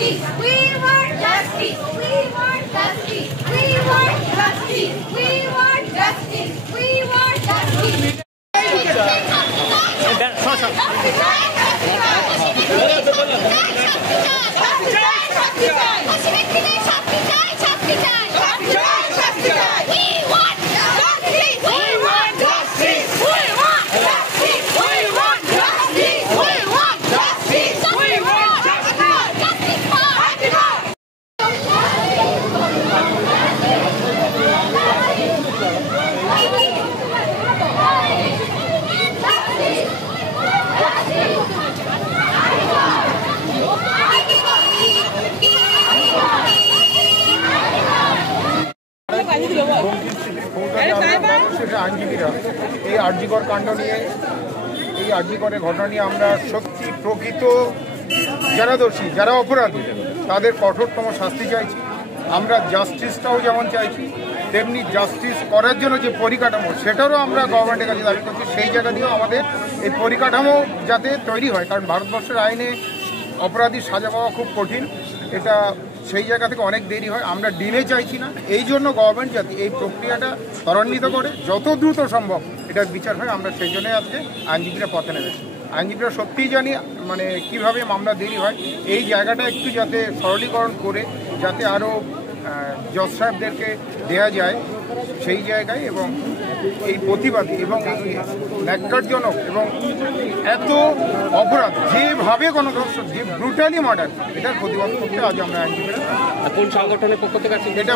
justice. We want justice. We want justice. We want justice. We want justice. We want justice. আইনজীবীরা এই আরজিকর কাণ্ড নিয়ে এই আরজিকরের ঘটনা নিয়ে আমরা সত্যি প্রকৃত যারা দোষী যারা অপরাধী তাদের কঠোরতম শাস্তি চাইছি। আমরা জাস্টিসটাও যেমন চাইছি তেমনি জাস্টিস করার জন্য যে পরিকাঠামো সেটারও আমরা গভর্নমেন্টের কাছে দাবি করছি। সেই জায়গা দিয়েও আমাদের এই পরিকাঠামো যাতে তৈরি হয়, কারণ ভারতবর্ষের আইনে অপরাধীর সাজা পাওয়া খুব কঠিন, এটা সেই জায়গা থেকে অনেক দেরি হয়। আমরা ডিলে চাইছি না, এই জন্য গভর্নমেন্ট যাতে এই প্রক্রিয়াটা ত্বরান্বিত করে যত দ্রুত সম্ভব এটার বিচার হয়, আমরা সেই জন্যই আজকে আইনজীবীরা পথে নেমেছি। আইনজীবীরা সত্যিই জানি মানে কীভাবে মামলা দেরি হয়, এই জায়গাটা একটু যাতে সরলীকরণ করে যাতে আরও জজ সাহেবদেরকে দেওয়া যায় সেই জায়গায়, এবং এই প্রতিবাদী এবং এই ন্যাক্কারজনক এবং এত অপরাধ যেভাবে গণধর্ষণ যে ব্রুটালি মার্ডার এটার প্রতিবাদ করতে আজ আমরা আইনজীবীরা কোন সংগঠনের পক্ষ থেকে এটা